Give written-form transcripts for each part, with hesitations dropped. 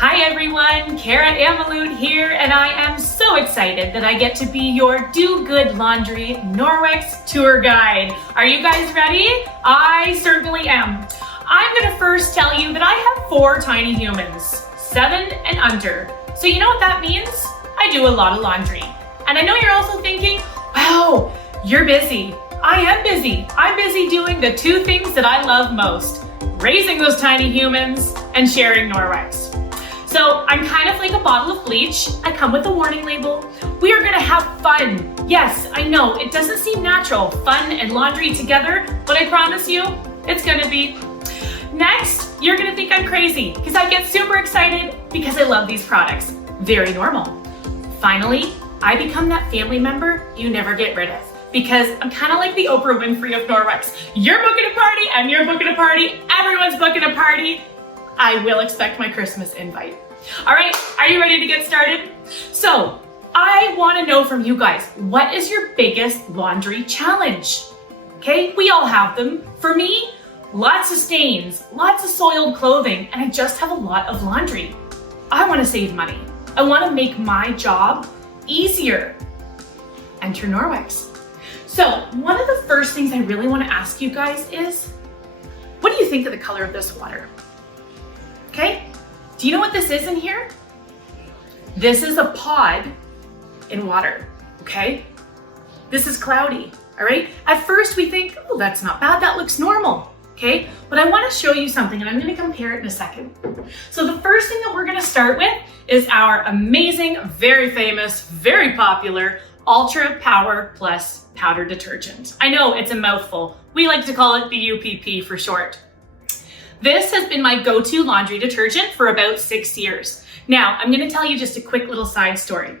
Hi everyone, Stewart-Ameloot here, and I am so excited that I get to be your Do Good Laundry Norwex tour guide. Are you guys ready? I certainly am. I'm gonna first tell you that I have 4 tiny humans, 7 and under. So you know what that means? I do a lot of laundry. And I know you're also thinking, wow, you're busy. I am busy. I'm busy doing the 2 things that I love most, raising those tiny humans and sharing Norwex. So I'm kind of like a bottle of bleach. I come with a warning label. We are gonna have fun. Yes, I know, it doesn't seem natural, fun and laundry together, but I promise you, it's gonna be. Next, you're gonna think I'm crazy because I get super excited because I love these products. Very normal. Finally, I become that family member you never get rid of because I'm kind of like the Oprah Winfrey of Norwex. You're booking a party and you're booking a party. Everyone's booking a party. I will expect my Christmas invite. All right, are you ready to get started? So I want to know from you guys, what is your biggest laundry challenge? Okay, we all have them. For me, lots of stains, lots of soiled clothing, and I just have a lot of laundry. I want to save money. I want to make my job easier. Enter Norwex. So one of the first things I really want to ask you guys is, what do you think of the color of this water? Okay, do you know what this is in here? This is a pod in water, okay? This is cloudy, all right? At first we think, oh, that's not bad, that looks normal, okay? But I wanna show you something and I'm gonna compare it in a second. So the first thing that we're gonna start with is our amazing, very famous, very popular Ultra Power Plus powder detergent. I know it's a mouthful. We like to call it the UPP for short. This has been my go-to laundry detergent for about 6 years. Now, I'm gonna tell you just a quick little side story.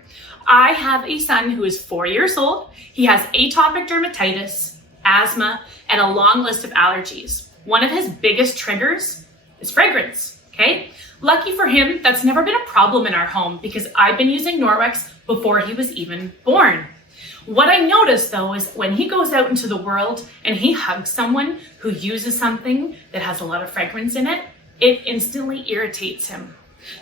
I have a son who is 4 years old. He has atopic dermatitis, asthma, and a long list of allergies. One of his biggest triggers is fragrance, okay? Lucky for him, that's never been a problem in our home because I've been using Norwex before he was even born. What I notice though is when he goes out into the world and he hugs someone who uses something that has a lot of fragrance in it, it instantly irritates him.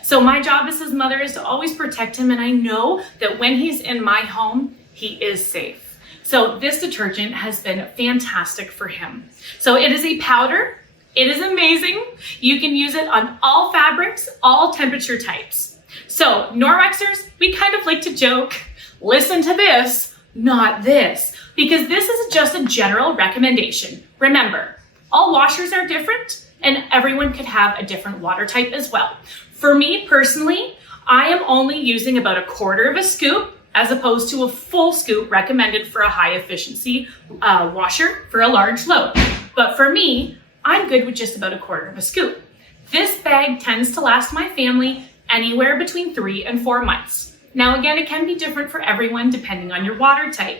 So my job as his mother is to always protect him, and I know that when he's in my home, he is safe. So this detergent has been fantastic for him. So it is a powder. It is amazing. You can use it on all fabrics, all temperature types. So Norwexers, we kind of like to joke, listen to this, not this, because this is just a general recommendation. Remember, all washers are different and everyone could have a different water type as well. For me personally, I am only using about 1/4 of a scoop as opposed to a full scoop recommended for a high efficiency washer for a large load. But for me, I'm good with just about 1/4 of a scoop. This bag tends to last my family anywhere between 3 and 4 months. Now again, it can be different for everyone depending on your water type.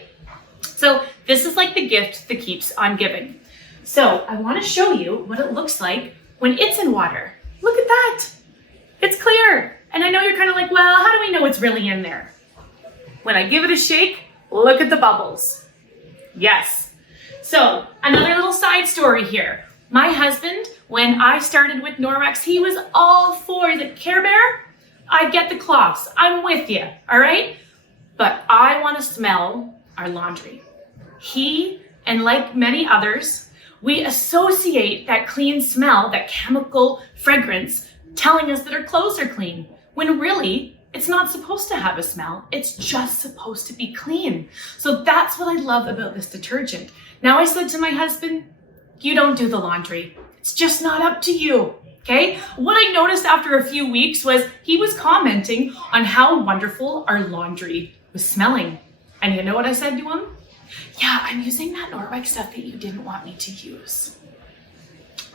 So this is like the gift that keeps on giving. So I want to show you what it looks like when it's in water. Look at that. It's clear. And I know you're kind of like, well, how do we know it's really in there? When I give it a shake, look at the bubbles. Yes. So another little side story here. My husband, when I started with Norwex, he was all for the Care Bear. I get the cloths, I'm with you, all right? But I want to smell our laundry. He, and like many others, we associate that clean smell, that chemical fragrance, telling us that our clothes are clean, when really, it's not supposed to have a smell. It's just supposed to be clean. So that's what I love about this detergent. Now I said to my husband, you don't do the laundry. It's just not up to you. Okay, what I noticed after a few weeks was he was commenting on how wonderful our laundry was smelling. And you know what I said to him? Yeah, I'm using that Norwex stuff that you didn't want me to use.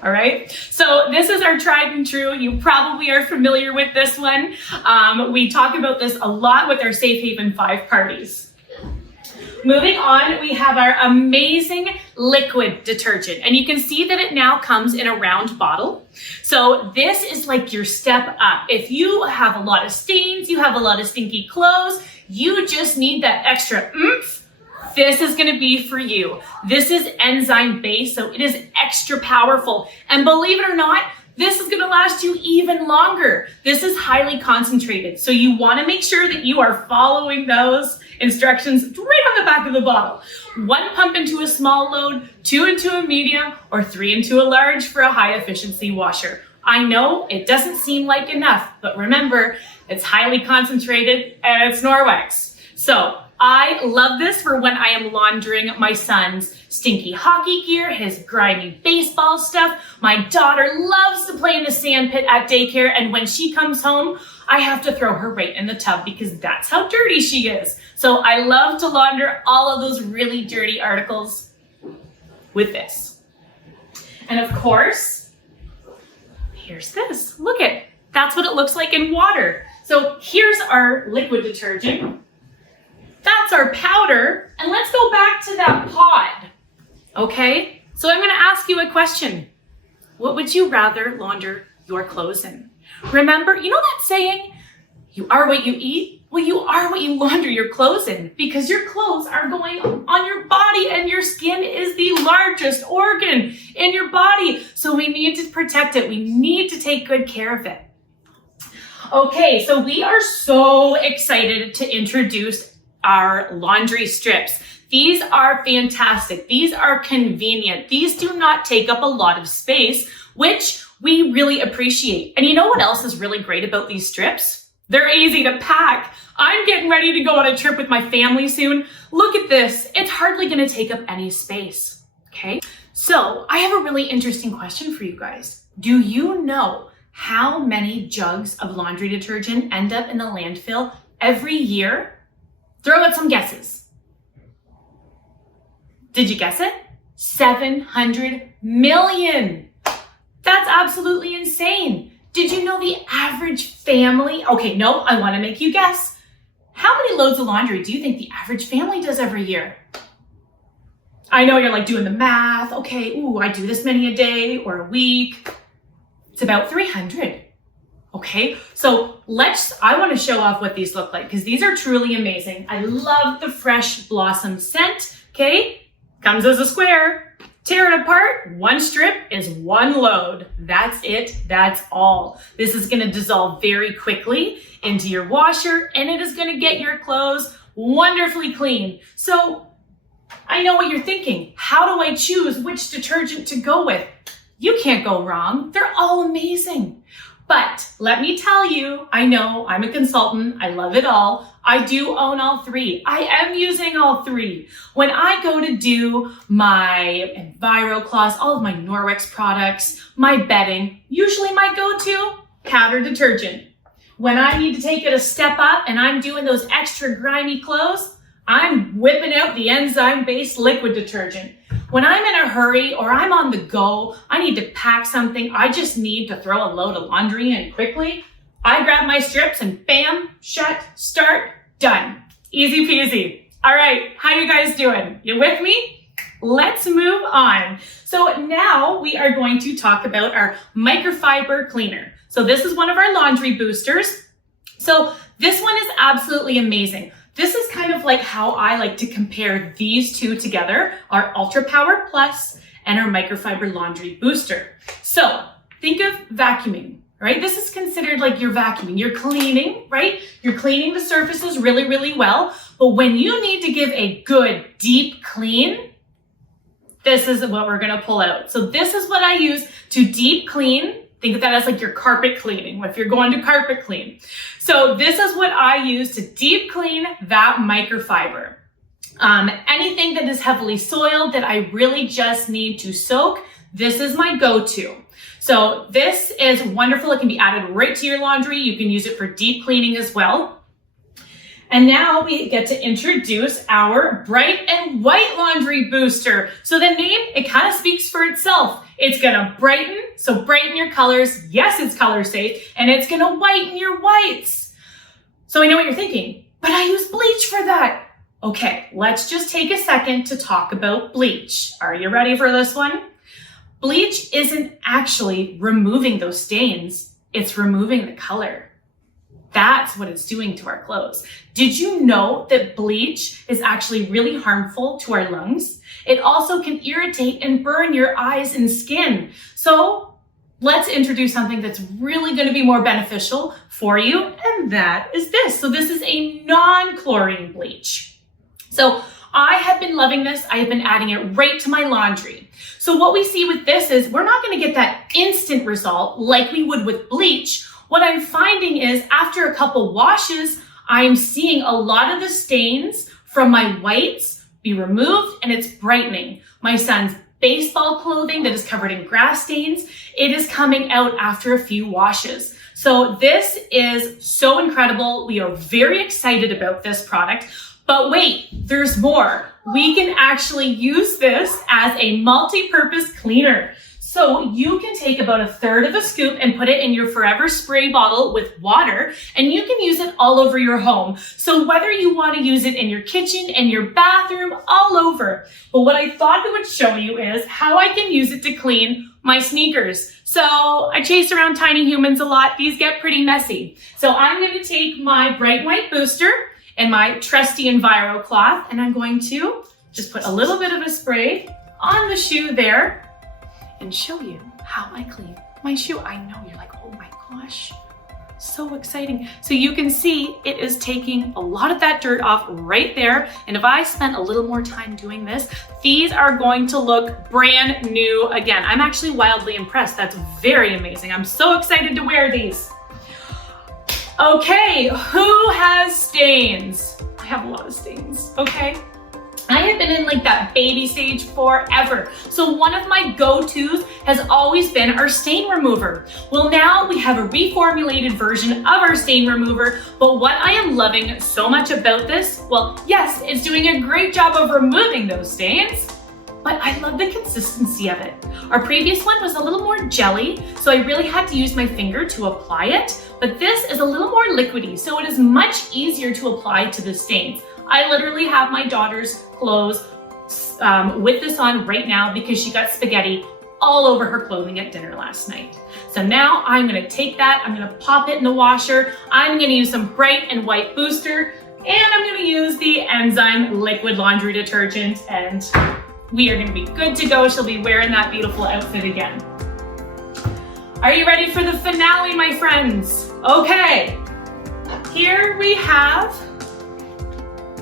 All right, so this is our tried and true. You probably are familiar with this one. We talk about this a lot with our Safe Haven 5 parties. Moving on, we have our amazing liquid detergent, and you can see that it now comes in a round bottle. So this is like your step up. If you have a lot of stains, you have a lot of stinky clothes, you just need that extra oomph, this is gonna be for you. This is enzyme based, so it is extra powerful. And believe it or not, this is gonna last you even longer. This is highly concentrated, so you wanna make sure that you are following those instructions right on the back of the bottle. 1 pump into a small load, 2 into a medium, or 3 into a large for a high efficiency washer. I know it doesn't seem like enough, but remember, it's highly concentrated and it's Norwex. So I love this for when I am laundering my son's stinky hockey gear, his grimy baseball stuff. My daughter loves to play in the sand pit at daycare, and when she comes home, I have to throw her right in the tub because that's how dirty she is. So I love to launder all of those really dirty articles with this. And of course, here's this. Look it. That's what it looks like in water. So here's our liquid detergent. That's our powder. And let's go back to that pod. Okay? So I'm going to ask you a question. What would you rather launder your clothes in? Remember, you know that saying, you are what you eat? Well, you are what you launder your clothes in, because your clothes are going on your body and your skin is the largest organ in your body. So we need to protect it. We need to take good care of it. Okay, so we are so excited to introduce our laundry strips. These are fantastic. These are convenient. These do not take up a lot of space, which we really appreciate. And you know what else is really great about these strips? They're easy to pack. I'm getting ready to go on a trip with my family soon. Look at this. It's hardly going to take up any space. Okay. So I have a really interesting question for you guys. Do you know how many jugs of laundry detergent end up in the landfill every year? Throw out some guesses. Did you guess it? 700 million. That's absolutely insane. Did you know the average family? Okay, no, I want to make you guess. How many loads of laundry do you think the average family does every year? I know you're like doing the math. Okay, I do this many a day or a week. It's about 300. Okay, so I want to show off what these look like because these are truly amazing. I love the fresh blossom scent. Okay, comes as a square. Tear it apart, 1 strip is 1 load. That's it, that's all. This is gonna dissolve very quickly into your washer and it is gonna get your clothes wonderfully clean. So I know what you're thinking. How do I choose which detergent to go with? You can't go wrong. They're all amazing. But let me tell you, I know I'm a consultant. I love it all. I do own all 3. I am using all 3. When I go to do my EnviroCloths, all of my Norwex products, my bedding, usually my go-to, powder detergent. When I need to take it a step up and I'm doing those extra grimy clothes, I'm whipping out the enzyme-based liquid detergent. When I'm in a hurry or I'm on the go, I need to pack something, I just need to throw a load of laundry in quickly, I grab my strips and bam, shut, start, done. Easy peasy. All right, how you guys doing? You with me? Let's move on. So now we are going to talk about our microfiber cleaner. So this is one of our laundry boosters. So this one is absolutely amazing. This is kind of like how I like to compare these two together, our Ultra Power Plus and our microfiber laundry booster. So think of vacuuming, right? This is considered like you're vacuuming, you're cleaning, right? You're cleaning the surfaces really, really well. But when you need to give a good deep clean, this is what we're gonna pull out. So this is what I use to deep clean. Think of that as like your carpet cleaning, if you're going to carpet clean. So this is what I use to deep clean that microfiber. Anything that is heavily soiled that I really just need to soak, this is my go-to. So this is wonderful. It can be added right to your laundry. You can use it for deep cleaning as well. And now we get to introduce our bright and white laundry booster. So the name, it kind of speaks for itself. It's gonna brighten, so brighten your colors. Yes, it's color safe, and it's gonna whiten your whites. So I know what you're thinking, but I use bleach for that. Okay, let's just take a second to talk about bleach. Are you ready for this one? Bleach isn't actually removing those stains, it's removing the color. That's what it's doing to our clothes. Did you know that bleach is actually really harmful to our lungs? It also can irritate and burn your eyes and skin. So let's introduce something that's really going to be more beneficial for you, and that is this. So this is a non-chlorine bleach. So I have been loving this. I have been adding it right to my laundry. So what we see with this is we're not going to get that instant result like we would with bleach. What I'm finding is after a couple washes, I'm seeing a lot of the stains from my whites be removed, and it's brightening. My son's baseball clothing that is covered in grass stains, it is coming out after a few washes. So this is so incredible. We are very excited about this product, but wait, there's more. We can actually use this as a multi-purpose cleaner. So you can take about 1/3 of a scoop and put it in your Forever spray bottle with water, and you can use it all over your home. So whether you want to use it in your kitchen, in your bathroom, all over. But what I thought I would show you is how I can use it to clean my sneakers. So I chase around tiny humans a lot. These get pretty messy. So I'm going to take my Bright White Booster and my trusty Enviro cloth, and I'm going to just put a little bit of a spray on the shoe there and show you how I clean my shoe. I know you're like, oh my gosh, so exciting. So you can see it is taking a lot of that dirt off right there. And if I spent a little more time doing this, these are going to look brand new again. I'm actually wildly impressed. That's very amazing. I'm so excited to wear these. Okay, who has stains? I have a lot of stains, okay? I have been in like that baby stage forever. So one of my go-tos has always been our stain remover. Well, now we have a reformulated version of our stain remover, but what I am loving so much about this, well, yes, it's doing a great job of removing those stains, but I love the consistency of it. Our previous one was a little more jelly, so I really had to use my finger to apply it, but this is a little more liquidy, so it is much easier to apply to the stains. I literally have my daughter's clothes with this on right now because she got spaghetti all over her clothing at dinner last night. So now I'm gonna take that, I'm gonna pop it in the washer, I'm gonna use some Bright and White Booster, and I'm gonna use the Enzyme liquid laundry detergent, and we are gonna be good to go. She'll be wearing that beautiful outfit again. Are you ready for the finale, my friends? Okay, here we have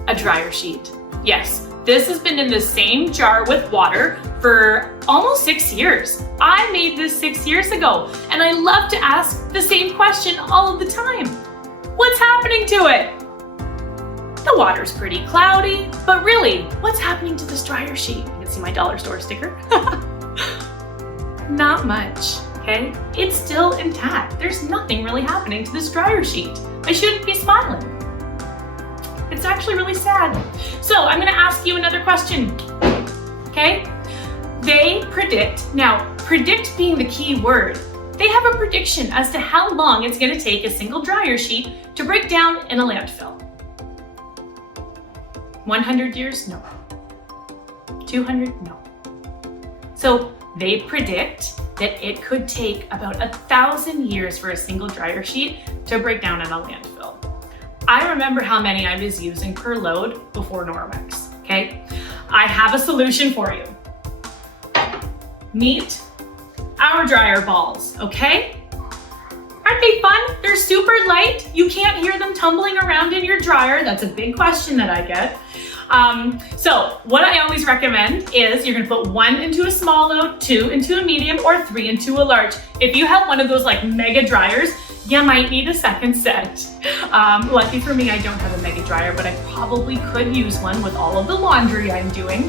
a dryer sheet. Yes, this has been in the same jar with water for almost 6 years. I made this 6 years ago, and I love to ask the same question all of the time. What's happening to it? The water's pretty cloudy, but really, what's happening to this dryer sheet? You can see my dollar store sticker. Not much, okay? It's still intact. There's nothing really happening to this dryer sheet. I shouldn't be smiling. It's actually really sad. So I'm gonna ask you another question, okay? They predict, now predict being the key word, they have a prediction as to how long it's gonna take a single dryer sheet to break down in a landfill. 100 years? No. 200? No. So they predict that it could take about 1,000 years for a single dryer sheet to break down in a landfill. I remember how many I was using per load before Norwex, okay? I have a solution for you. Meet our dryer balls, okay? Aren't they fun? They're super light. You can't hear them tumbling around in your dryer. That's a big question that I get. So what I always recommend is you're gonna put 1 into a small load, 2 into a medium, or 3 into a large. If you have one of those like mega dryers, you might need a second set. Lucky for me, I don't have a mega dryer, but I probably could use one with all of the laundry I'm doing.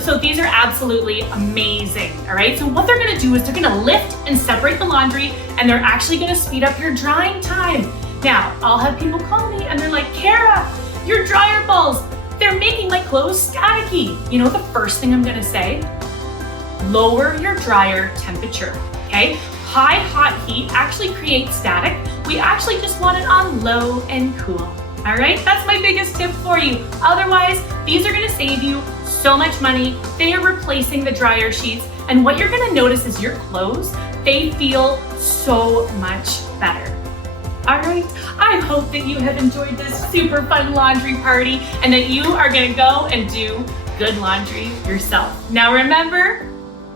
So these are absolutely amazing, all right? So what they're gonna do is they're gonna lift and separate the laundry, and they're actually gonna speed up your drying time. Now, I'll have people call me and they're like, Kara, your dryer balls, they're making my clothes staticky. You know the first thing I'm gonna say? Lower your dryer temperature, okay? High hot heat actually creates static. We actually just want it on low and cool, all right? That's my biggest tip for you. Otherwise, these are gonna save you so much money. Then you're replacing the dryer sheets, and what you're gonna notice is your clothes, they feel so much better. All right, I hope that you have enjoyed this super fun laundry party and that you are gonna go and do good laundry yourself. Now remember,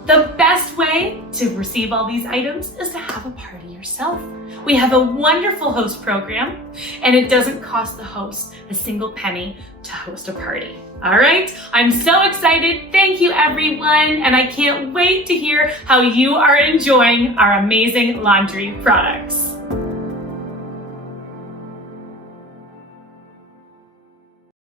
The best way to receive all these items is to have a party yourself. We have a wonderful host program, and it doesn't cost the host a single penny to host a party. All right, I'm so excited. Thank you, everyone, and I can't wait to hear how you are enjoying our amazing laundry products.